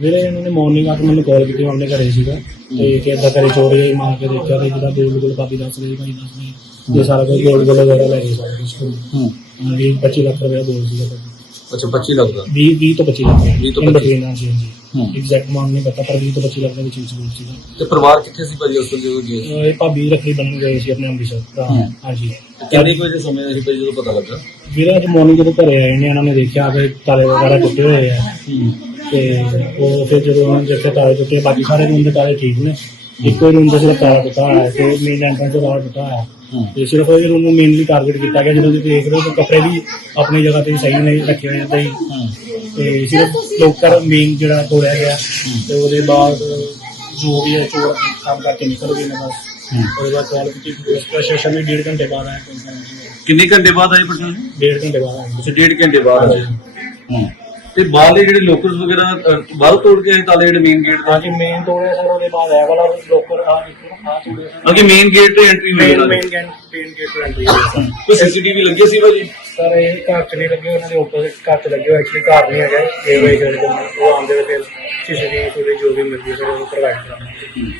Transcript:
ਵੀਰੇ ਇਹਨਾਂ ਨੇ ਮਾਰਨਿੰਗ ਆ ਕੇ ਮੈਨੂੰ ਕਾਲ ਕੀਤੀ ਉਹਨੇ ਘਰੇ ਸੀਗਾ। ਤੇ ਕਿ ਏਦਾਂ ਕਰੇ ਚੋਰੀ ਆਈ ਮਾਰ ਕੇ ਦੇਖਿਆ ਤੇ ਜਿਹੜਾ ਗੋਲਡ ਗੋਲਡ ਕਾਪੀ ਦੱਸ ਰਹੀ ਭਾਈ ਦੱਸ ਰਹੀ। ਇਹ ਸਾਰਾ ਕੁਝ ਗੋਲਡ ਗੋਲਡ ਵਗੈਰਾ ਲੈ ਗਏ ਸਾਰਾ ਕੁਝ ਹੂੰ। ਵੀ 25 ਲੱਖ ਰੁਪਏ ਬੋਲ ਸੀਗਾ। ਅੱਛਾ 25 ਲੱਖ ਦਾ? 20 20 ਤੋਂ 25 ਲੱਖ। 20 ਤੋਂ 25 In between, ਹਾਂਜੀ ਹਾਂਜੀ ਹੂੰ ਐਗਜ਼ੈਕਟ ਅਮਾਉਂਟ ਨਹੀਂ ਪਤਾ ਪਰ 20 ਤੋਂ 25 ਲੱਖ ਦੇ ਵਿੱਚ ਵਿੱਚ ਬੋਲ ਸੀਗਾ। ਤੇ ਪਰਿਵਾਰ ਕਿੱਥੇ ਸੀ ਭਾਜੀ ਉਸ ਵੇਲੇ ਜਦੋਂ ਗਏ ਇਹ ਭਾਬੀ ਰੱਖੜੀ ਬੰਨਣ ਗਏ ਸੀ ਆਪਣੇ ਅੰਮ੍ਰਿਤਸਰ ਤਾਂ। ਹੂੰ। ਹਾਂਜੀ ਕਿੰਨੇ ਕੁ ਵਜੇ ਸਮੇਂ ਸੀ ਭਾਜੀ ਜਦੋਂ ਪਤਾ ਲੱਗਾ? ਵੀਰੇ ਅੱਜ ਮਾਰਨਿੰਗ ਜਦੋਂ ਘਰੇ ਆਏ ਨੇ ਇਹਨਾਂ ਨੇ ਦੇਖਿਆ ਕਿ ਤਾਲੇ ਵਗੈਰਾ ਟੁੱਟੇ ਹੋਏ ਆ। ਤੇ ਉਹ ਫਿਰ ਜਦੋਂ ਉਹਨਾਂ ਨੇ ਦੇਖਿਆ ਤਾਲੇ ਟੁੱਟੇ ਬਾਕੀ ਸਾਰੇ ਰੂਮ ਦੇ ਤਾਲੇ ਠੀਕ ਨੇ। ਇੱਕੋ ਰੂਮ ਦਾ ਸਿਰਫ ਤਾਲਾ ਟੁੱਟਾ ਹੋਇਆ ਤੇ ਮੇਨ ਐਂਟਰੈਂਸ ਦਾ ਤਾਲਾ ਟੁੱਟਾ ਹੋਇਆ। ਤੇ ਸਿਰਫ ਉਹ ਰੂਮ ਨੂੰ ਮੇਨਲੀ ਟਾਰਗੇਟ ਕੀਤਾ ਗਿਆ ਜਦੋਂ ਤੁਸੀਂ ਦੇਖ ਰਹੇ ਹੋ ਕਿ ਕੱਪੜੇ ਵੀ ਆਪਣੀ ਜਗ੍ਹਾ ਤੇ ਸਹੀ ਨਹੀਂ ਰੱਖੇ ਹੋਏ ਤੇ ਹੂੰ। ਤੇ ਸਿਰਫ ਲੋਕਰ ਮੇਨ ਜਿਹੜਾ ਤੋੜਿਆ ਗਿਆ ਤੇ ਉਹਦੇ ਬਾਅਦ ਜੋ ਵੀ ਹੈ ਚੋਰ ਕੰਮ ਕਰਕੇ ਨਿਕਲ ਗਏ ਨੇ ਬਸ। ਉਹਦੇ ਬਾਅਦ ਕਾਲ ਕੀਤੀ ਪ੍ਰਸ਼ਾਸਨ ਵੀ ਡੇਢ ਘੰਟੇ ਬਾਅਦ ਆਇਆ। ਕਿੰਨੇ ਘੰਟੇ ਬਾਅਦ ਆਏ ਪਟਨਾ ਡੇਢ ਘੰਟੇ ਬਾਅਦ ਆਇਆ। ਡੇਢ ਘੰਟੇ ਬਾਅਦ ਆਏ। ਹੂੰ। ਤੇ ਬਾਹਰਲੇ ਜਿਹੜੇ ਲੋਕਰਸ ਵਗੈਰਾ ਅਹ, ਬਾਹਰੋਂ ਤੋੜ ਕੇ ਆਏ ਤਾਲੇ ਜਿਹੜੇ ਮੇਨ ਗੇਟ ਹਾਂਜੀ ਮੇਨ ਤੋੜਿਆ ਸਰ ਉਹਦੇ ਬਾਅਦ ਇਹ ਵਾਲਾ ਲੋਕਰ ਆ ਦੇਖੋ ਆ ਤੋੜਿਆ ਸਰ ਅੱਗੇ ਮੇਨ ਗੇਟ ਤੇ ਐਂਟਰੀ ਹੋਈ ਮੇਨ ਦੀ। ਮੇਨ ਗੇਟ ਮੇਨ ਗੇਟ ਤੋਂ ਐਂਟਰੀ ਹੋਈ ਕੋਈ ਸੀਸੀਟੀਵੀ ਲੱਗੇ ਸੀ ਭਾਜੀ? ਸਰ ਇਹ ਘਰ ਚ ਨਹੀਂ ਲੱਗੇ ਉਹਨਾਂ ਦੇ ਆਪੋਜ਼ਿਟ ਘਰ ਚ ਲੱਗੇ ਹੋਏ। ਐਕਚੁਅਲੀ ਘਰ ਨਹੀਂ ਹੈਗਾ। ਇਹ ਵੇ ਜਿਹੜੇ ਉਹ ਆਉਂਦੇ ਤੇ ਫਿਰ ਸੀਸੀਟੀਵੀ ਫੁਟੇਜ ਜੋ ਵੀ ਮਿਲਦੀ ਸਰ ਉਹ ਪ੍ਰੋਵਾਈਡ ਕਰਾਂਗੇ।